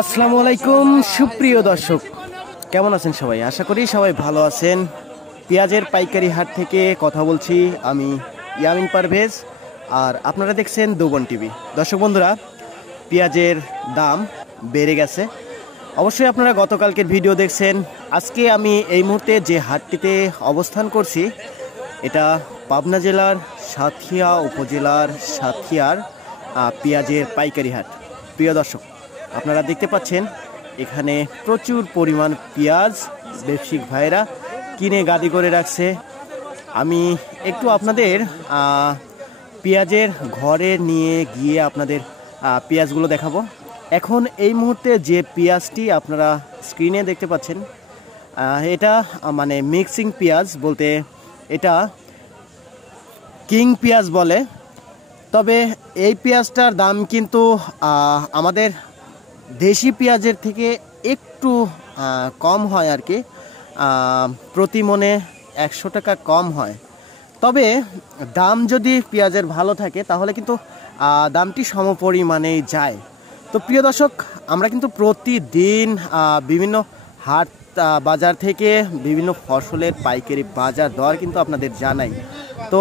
আসসালামু আলাইকুম সুপ্রিয় দর্শক, কেমন আছেন সবাই? আশা করি সবাই ভালো আছেন। পেঁয়াজের পাইকারি হাট থেকে কথা বলছি আমি, ইয়ামিন পারভেজ, আর আপনারা দেখছেন দোবন টিভি। দর্শক বন্ধুরা, পেঁয়াজের দাম বেড়ে গেছে। অবশ্যই আপনারা গতকালকের ভিডিও দেখছেন। আজকে আমি এই মুহূর্তে যে হাটটিতে অবস্থান করছি, এটা পাবনা জেলার সাতক্ষীরা উপজেলার সাতক্ষীরার পেঁয়াজের পাইকারি হাট। প্রিয় দর্শক, আপনারা দেখতে পাচ্ছেন এখানে প্রচুর পরিমাণ পেঁয়াজ ব্যবসায়িক ভাইরা কিনে গাদি করে রাখছে। আমি একটু আপনাদের পেঁয়াজের ঘরে নিয়ে গিয়ে আপনাদের পেঁয়াজগুলো দেখাবো। এখন এই মুহূর্তে যে পেঁয়াজটি আপনারা স্ক্রিনে দেখতে পাচ্ছেন, এটা মানে মিক্সিং পেঁয়াজ, বলতে এটা কিং পেঁয়াজ বলে। তবে এই পেঁয়াজটার দাম কিন্তু আমাদের দেশি পেঁয়াজের থেকে একটু কম হয় আর কি, প্রতি মনে 100 টাকা কম হয়। তবে দাম যদি পেঁয়াজের ভালো থাকে তাহলে কিন্তু দামটি সমপরিমাণেই যায়। তো প্রিয় দর্শক, আমরা কিন্তু প্রতিদিন বিভিন্ন হাট বাজার থেকে বিভিন্ন ফসলের পাইকারি বাজার দর কিন্তু আপনাদের জানাই। তো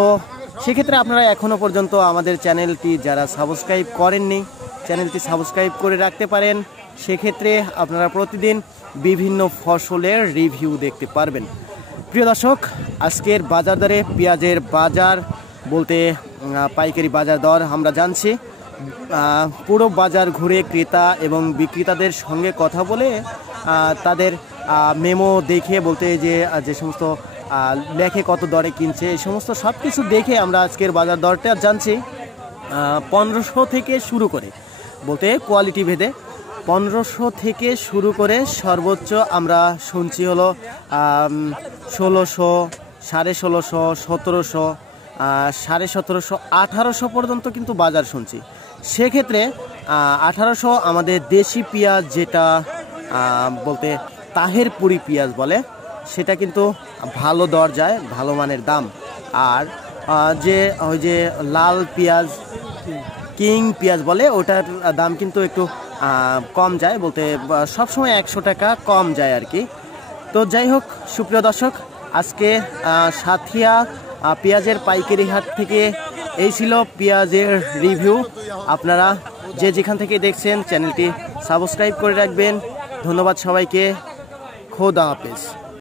সেক্ষেত্রে আপনারা এখনও পর্যন্ত আমাদের চ্যানেলটি যারা সাবস্ক্রাইব করেননি, চ্যানেলটি সাবস্ক্রাইব করে রাখতে পারেন। সেক্ষেত্রে আপনারা প্রতিদিন বিভিন্ন ফসলের রিভিউ দেখতে পারবেন। প্রিয় দর্শক, আজকের বাজার দরে পেঁয়াজের বাজার বলতে পাইকারি বাজার দর আমরা জানছি। পুরো বাজার ঘুরে ক্রেতা এবং বিক্রেতাদের সঙ্গে কথা বলে তাদের মেমো দেখে, বলতে যে সমস্ত লেখে কত দরে কিনছে, এই সমস্ত সব কিছু দেখে আমরা আজকের বাজার দরটা জানছি। 1500 থেকে শুরু করে, বলতে কোয়ালিটি ভেদে 1500 থেকে শুরু করে সর্বোচ্চ আমরা শুনছি হলো 1600, 1650, 1700, 1750, 1800 পর্যন্ত কিন্তু বাজার শুনছি। সেক্ষেত্রে 1800 আমাদের দেশি পেঁয়াজ, যেটা বলতে তাহেরপুরি পেঁয়াজ বলে, সেটা কিন্তু ভালো দর যায়, ভালো মানের দাম। আর ওই যে লাল পেঁয়াজ কিং পেঁয়াজ বলে, ওটার দাম কিন্তু একটু কম যায়, বলতে সবসময় 100 টাকা কম যায় আর কি। তো যাই হোক সুপ্রিয় দর্শক, আজকে সাতক্ষীরা পেঁয়াজের পাইকারি হাট থেকে এই ছিল পেঁয়াজের রিভিউ। আপনারা যে যেখান থেকে দেখছেন চ্যানেলটি সাবস্ক্রাইব করে রাখবেন। ধন্যবাদ সবাইকে। খোদা হাফেজ।